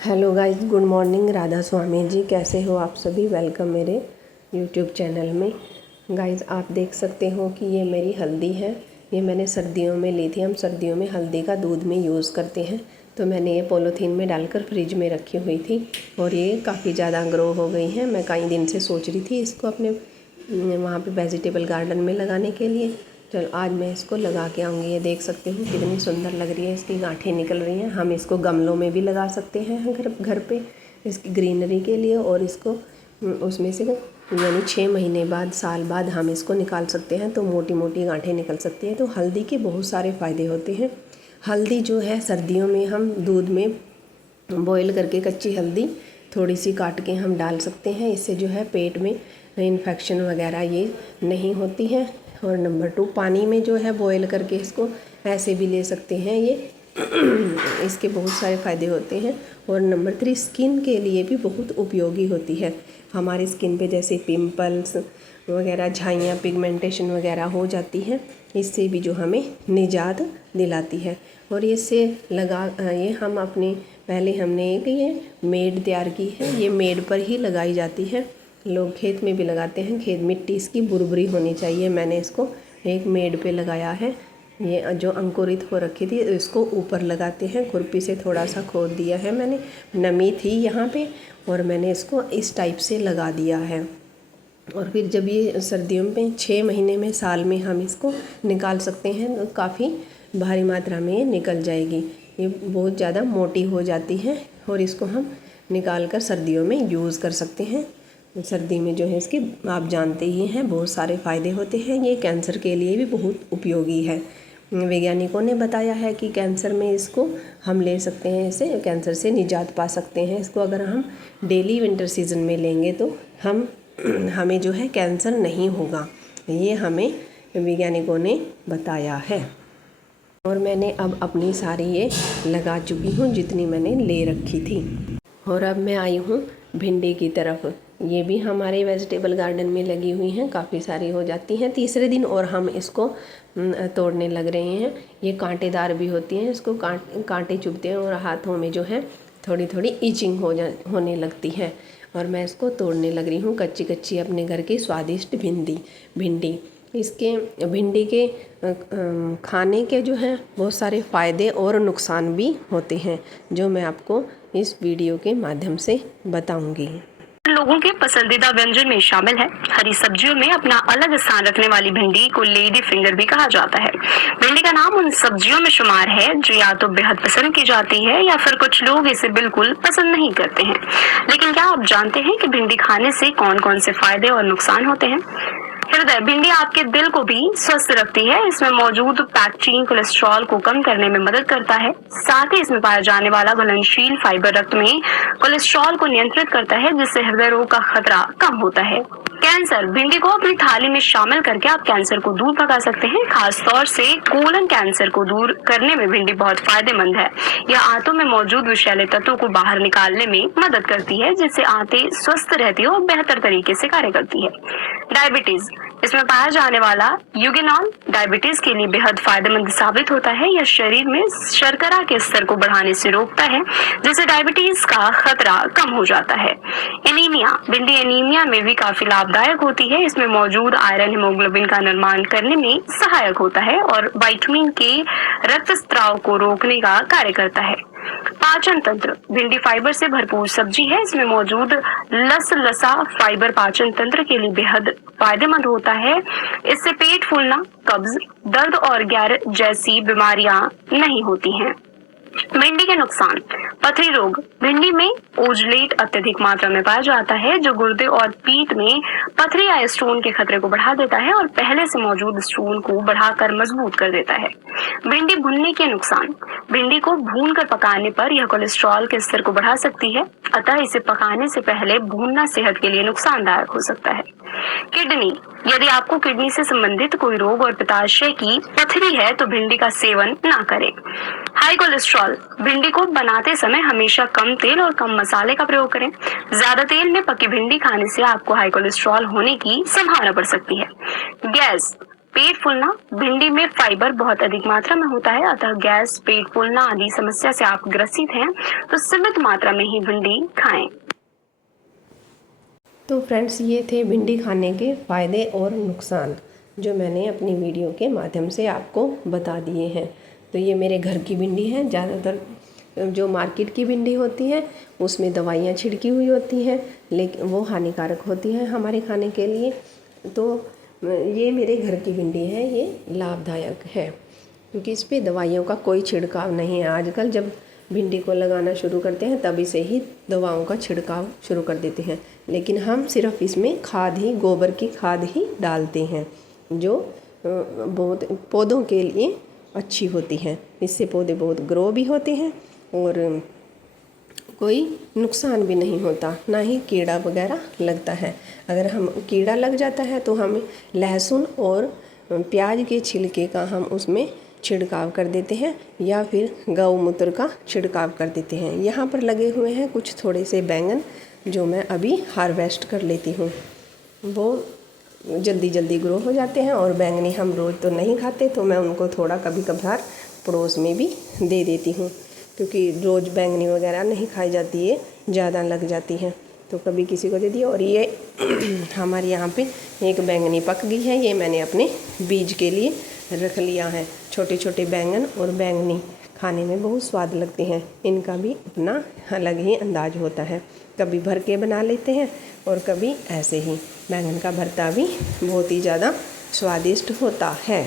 Hello guys, good morning. Radha Swami ji, कैसे हो आप सभी? वेलकम मेरे यूट्यूब चैनल में। गाइस, आप देख सकते हो कि ये मेरी हल्दी है। ये मैंने सर्दियों में ली थी। हम सर्दियों में हल्दी का दूध में यूज़ करते हैं। तो मैंने ये पॉलीथीन में डालकर फ्रिज में रखी हुई थी और ये काफ़ी ज़्यादा ग्रो हो गई हैं। मैं कई दिन से सोच रही थी इसको अपने वहाँ पे वेजिटेबल गार्डन में लगाने के लिए। चलो आज मैं इसको लगा के आऊँगी। ये देख सकते हो कितनी सुंदर लग रही है, इसकी गांठें निकल रही हैं। हम इसको गमलों में भी लगा सकते हैं घर पे इसकी ग्रीनरी के लिए। और इसको उसमें से यानी 6 महीने बाद, साल बाद हम इसको निकाल सकते हैं तो मोटी मोटी गांठें निकल सकती हैं। तो हल्दी के बहुत सारे फ़ायदे होते हैं। हल्दी जो है सर्दियों में हम दूध में बॉईल करके कच्ची हल्दी थोड़ी सी काट के हम डाल सकते हैं। इससे जो है पेट में इन्फेक्शन वगैरह ये नहीं होती है। और नंबर 2, पानी में जो है बॉईल करके इसको ऐसे भी ले सकते हैं। ये इसके बहुत सारे फ़ायदे होते हैं। और नंबर 3, स्किन के लिए भी बहुत उपयोगी होती है। हमारी स्किन पे जैसे पिंपल्स वगैरह, झाइयाँ, पिगमेंटेशन वगैरह हो जाती है, इससे भी जो हमें निजात दिलाती है। और इससे ये हम अपने पहले हमने एक ये मेड तैयार की है। ये मेड पर ही लगाई जाती है। लोग खेत में भी लगाते हैं। खेत मिट्टी इसकी बुरबुरी होनी चाहिए। मैंने इसको एक मेड पे लगाया है। ये जो अंकुरित हो रखी थी इसको ऊपर लगाते हैं। खुरपी से थोड़ा सा खोद दिया है मैंने, नमी थी यहाँ पे, और मैंने इसको इस टाइप से लगा दिया है। और फिर जब ये सर्दियों में 6 महीने में, साल में हम इसको निकाल सकते हैं तो काफ़ी भारी मात्रा में ये निकल जाएगी। ये बहुत ज़्यादा मोटी हो जाती है और इसको हम निकाल कर सर्दियों में यूज़ कर सकते हैं। सर्दी में जो है इसके आप जानते ही हैं बहुत सारे फ़ायदे होते हैं। ये कैंसर के लिए भी बहुत उपयोगी है। वैज्ञानिकों ने बताया है कि कैंसर में इसको हम ले सकते हैं, इसे कैंसर से निजात पा सकते हैं। इसको अगर हम डेली विंटर सीजन में लेंगे तो हमें जो है कैंसर नहीं होगा। ये हमें वैज्ञानिकों ने बताया है। और मैंने अब अपनी सारी ये लगा चुकी हूँ जितनी मैंने ले रखी थी। और अब मैं आई हूँ भिंडी की तरफ। ये भी हमारे वेजिटेबल गार्डन में लगी हुई हैं, काफ़ी सारी हो जाती हैं तीसरे दिन। और हम इसको तोड़ने लग रहे हैं। ये कांटेदार भी होती हैं, इसको कांटे चुभते हैं और हाथों में जो है थोड़ी थोड़ी ईचिंग होने लगती है। और मैं इसको तोड़ने लग रही हूँ कच्ची कच्ची, अपने घर की स्वादिष्ट भिंडी। इसके भिंडी के खाने के जो है बहुत सारे फ़ायदे और नुकसान भी होते हैं, जो मैं आपको इस वीडियो के माध्यम से बताऊंगी। लोगों के पसंदीदा व्यंजन में शामिल है। हरी सब्जियों में अपना अलग स्थान रखने वाली भिंडी को लेडी फिंगर भी कहा जाता है। भिंडी का नाम उन सब्जियों में शुमार है जो या तो बेहद पसंद की जाती है या फिर कुछ लोग इसे बिल्कुल पसंद नहीं करते हैं। लेकिन क्या आप जानते हैं कि भिंडी खाने से कौन कौन से फायदे और नुकसान होते हैं? हृदय भिंडी आपके दिल को भी स्वस्थ रखती है। इसमें मौजूद पैक्टीन कोलेस्ट्रॉल को कम करने में मदद करता है। साथ ही इसमें पाया जाने वाला घुलनशील फाइबर रक्त में कोलेस्ट्रॉल को नियंत्रित करता है, जिससे हृदय रोग का खतरा कम होता है। कैंसर भिंडी को अपनी थाली में शामिल करके आप कैंसर को दूर भगा सकते हैं। खास तौर से कोलन कैंसर को दूर करने में भिंडी बहुत फायदेमंद है। यह आंतों में मौजूद विषैले तत्वों को बाहर निकालने में मदद करती है, जिससे आंतें स्वस्थ रहती है और बेहतर तरीके से कार्य करती है। डायबिटीज, इसमें पाया जाने वाला यूगेनॉल डायबिटीज के लिए बेहद फायदेमंद साबित होता है। यह शरीर में शर्करा के स्तर को बढ़ाने से रोकता है, जिससे डायबिटीज का खतरा कम हो जाता है। एनीमिया, भिंडी एनीमिया में भी काफी लाभदायक होती है। इसमें मौजूद आयरन हीमोग्लोबिन का निर्माण करने में सहायक होता है और विटामिन के रक्तस्राव को रोकने का कार्य करता है। पाचन तंत्र, भिंडी फाइबर से भरपूर सब्जी है। इसमें मौजूद लसा फाइबर पाचन तंत्र के लिए बेहद फायदेमंद होता है। इससे पेट फूलना, कब्ज, दर्द और गैस जैसी बीमारियां नहीं होती हैं। भिंडी के नुकसान, पथरी रोग, भिंडी में ओजलेट अत्यधिक मात्रा में पाया जाता है, जो गुर्दे और पीठ में पथरी या स्टोन के खतरे को बढ़ा देता है और पहले से मौजूद स्टोन को बढ़ाकर मजबूत कर देता है। भिंडी भुनने के नुकसान, भिंडी को भूनकर पकाने पर यह कोलेस्ट्रॉल के स्तर को बढ़ा सकती है, अतः इसे पकाने से पहले भूनना सेहत के लिए नुकसानदायक हो सकता है। किडनी, यदि आपको किडनी से संबंधित कोई रोग और पित्ताशय की पथरी है तो भिंडी का सेवन ना करें। हाई कोलेस्ट्रॉल, भिंडी को बनाते समय हमेशा कम तेल और कम मसाले का प्रयोग करें। ज्यादा तेल में पकी भिंडी खाने से आपको हाई कोलेस्ट्रॉल होने की संभावना बढ़ सकती है। गैस, पेट फूलना, भिंडी में फाइबर बहुत अधिक मात्रा में होता है, अतः गैस, पेट फूलना आदि समस्या से आप ग्रसित हैं तो सीमित मात्रा में ही भिंडी खाएं। तो फ्रेंड्स, ये थे भिंडी खाने के फ़ायदे और नुकसान जो मैंने अपनी वीडियो के माध्यम से आपको बता दिए हैं। तो ये मेरे घर की भिंडी है। ज़्यादातर जो मार्केट की भिंडी होती है उसमें दवाइयाँ छिड़की हुई होती हैं, लेकिन वो हानिकारक होती हैं हमारे खाने के लिए। तो ये मेरे घर की भिंडी है, ये लाभदायक है क्योंकि इस पर दवाइयों का कोई छिड़काव नहीं है। आजकल जब भिंडी को लगाना शुरू करते हैं तभी से ही दवाओं का छिड़काव शुरू कर देते हैं, लेकिन हम सिर्फ इसमें खाद ही, गोबर की खाद ही डालते हैं जो बहुत पौधों के लिए अच्छी होती है। इससे पौधे बहुत ग्रो भी होते हैं और कोई नुकसान भी नहीं होता, ना ही कीड़ा वगैरह लगता है। अगर हम कीड़ा लग जाता है तो हम लहसुन और प्याज के छिलके का हम उसमें छिड़काव कर देते हैं या फिर गौमूत्र का छिड़काव कर देते हैं। यहाँ पर लगे हुए हैं कुछ थोड़े से बैंगन जो मैं अभी हार्वेस्ट कर लेती हूँ। वो जल्दी जल्दी ग्रो हो जाते हैं और बैंगनी हम रोज़ तो नहीं खाते, तो मैं उनको थोड़ा कभी कभार पड़ोस में भी दे देती हूँ क्योंकि रोज़ बैंगनी वगैरह नहीं खाई जाती है, ज़्यादा लग जाती हैं, तो कभी किसी को दे दिया। और ये हमारे यहाँ पे एक बैंगनी पक गई है, ये मैंने अपने बीज के लिए रख लिया है। छोटे छोटे बैंगन और बैंगनी खाने में बहुत स्वाद लगते हैं, इनका भी अपना अलग ही अंदाज होता है। कभी भर के बना लेते हैं और कभी ऐसे ही। बैंगन का भरता भी बहुत ही ज़्यादा स्वादिष्ट होता है।